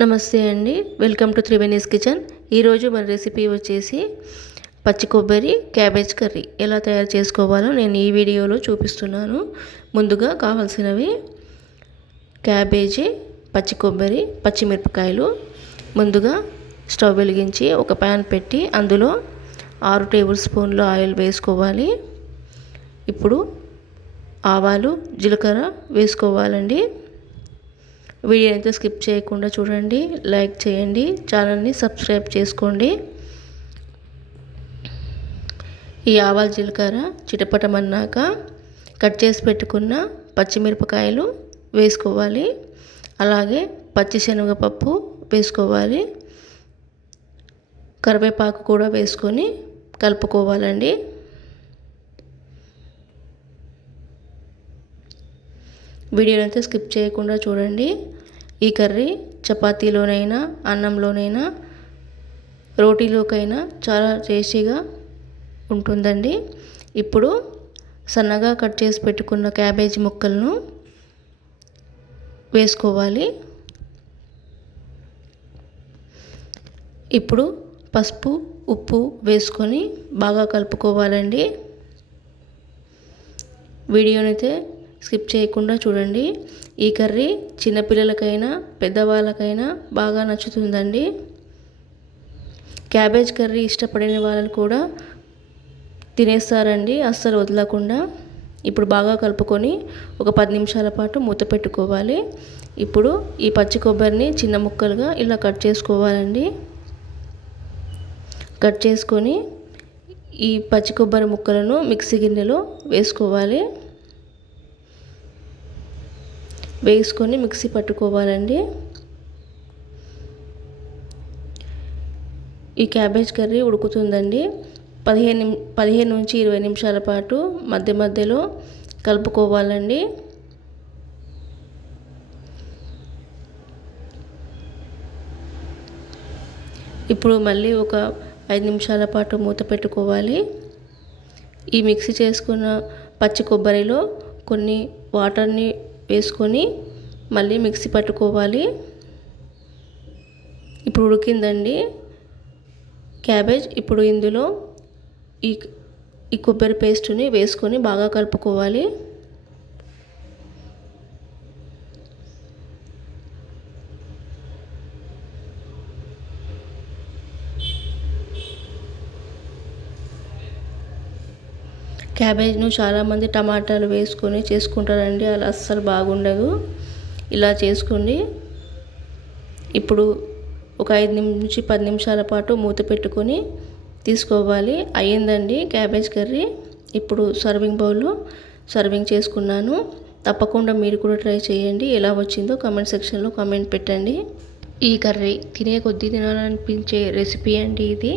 నమస్తే అండి. Welcome to Triveni's kitchen ఈరోజు మన రెసిపీ వచ్చేసి పచ్చి కొబ్బరి క్యాబేజ్ కర్రీ ఎలా తయారు చేసుకోవాలో నేను ఈ వీడియోలో చూపిస్తున్నాను. ముందుగా కావాల్సినవి క్యాబేజీ పచ్చి కొబ్బరి పచ్చిమిరపకాయలు. ముందుగా స్టవ్ వెలిగించి ఒక ప్యాన్ పెట్టి అందులో ఆరు టేబుల్ స్పూన్లు ఆయిల్ వేసుకోవాలి. ఇప్పుడు ఆవాలు జీలకర్ర వేసుకోవాలండి. వీడియో అయితే స్కిప్ చేయకుండా చూడండి లైక్ చేయండి ఛానల్ని సబ్స్క్రైబ్ చేసుకోండి. ఈ ఆవాల జీలకర్ర చిటపటమన్నాక కట్ చేసి పెట్టుకున్న పచ్చిమిరపకాయలు వేసుకోవాలి. అలాగే పచ్చిశనగపప్పు వేసుకోవాలి. కరివేపాకు కూడా వేసుకొని కలుపుకోవాలండి. వీడియోని అయితే స్కిప్ చేయకుండా చూడండి. ఈ కర్రీ చపాతీలోనైనా అన్నంలోనైనా రోటీలోకైనా చాలా టేస్టీగా ఉంటుందండి. ఇప్పుడు సన్నగా కట్ చేసి పెట్టుకున్న క్యాబేజీ ముక్కలను వేసుకోవాలి. ఇప్పుడు పసుపు ఉప్పు వేసుకొని బాగా కలుపుకోవాలండి. వీడియోనైతే స్కిప్ చేయకుండా చూడండి. ఈ కర్రీ చిన్నపిల్లలకైనా పెద్దవాళ్ళకైనా బాగా నచ్చుతుందండి. క్యాబేజ్ కర్రీ ఇష్టపడిన వాళ్ళని కూడా తినేస్తారండి అస్సలు వదలకుండా. ఇప్పుడు బాగా కలుపుకొని ఒక పది నిమిషాల పాటు మూత పెట్టుకోవాలి. ఇప్పుడు ఈ పచ్చి కొబ్బరిని చిన్న ముక్కలుగా ఇలా కట్ చేసుకోవాలండి. కట్ చేసుకొని ఈ పచ్చి కొబ్బరి ముక్కలను మిక్సీ గిన్నెలో వేసుకోవాలి. వేసుకొని మిక్సీ పట్టుకోవాలండి. ఈ క్యాబేజ్ కర్రీ ఉడుకుతుందండి. పదిహేను పదిహేను నుంచి ఇరవై నిమిషాల పాటు మధ్య మధ్యలో కలుపుకోవాలండి. ఇప్పుడు మళ్ళీ ఒక ఐదు నిమిషాల పాటు మూత పెట్టుకోవాలి. ఈ మిక్సీ చేసుకున్న పచ్చి కొబ్బరిలో కొన్ని వాటర్ని వేసుకొని మళ్ళీ మిక్సీ పట్టుకోవాలి. ఇప్పుడు ఉడికిందండి. క్యాబేజ్ ఇప్పుడు ఇందులో ఈ ఈ కొబ్బరి పేస్ట్ని వేసుకొని బాగా కలుపుకోవాలి. క్యాబేజ్ను చాలామంది టమాటాలు వేసుకొని చేసుకుంటారండి అలా అస్సలు బాగుండదు. ఇలా చేసుకోండి. ఇప్పుడు ఒక ఐదు నుంచి పది నిమిషాల పాటు మూత పెట్టుకొని తీసుకోవాలి. అయ్యిందండి క్యాబేజ్ కర్రీ. ఇప్పుడు సర్వింగ్ బౌల్లో సర్వింగ్ చేసుకున్నాను. తప్పకుండా మీరు కూడా ట్రై చేయండి. ఎలా వచ్చిందో కామెంట్ సెక్షన్లో కామెంట్ పెట్టండి. ఈ కర్రీ తినే కొద్దీ తినాలనిపించే రెసిపీ అండి ఇది.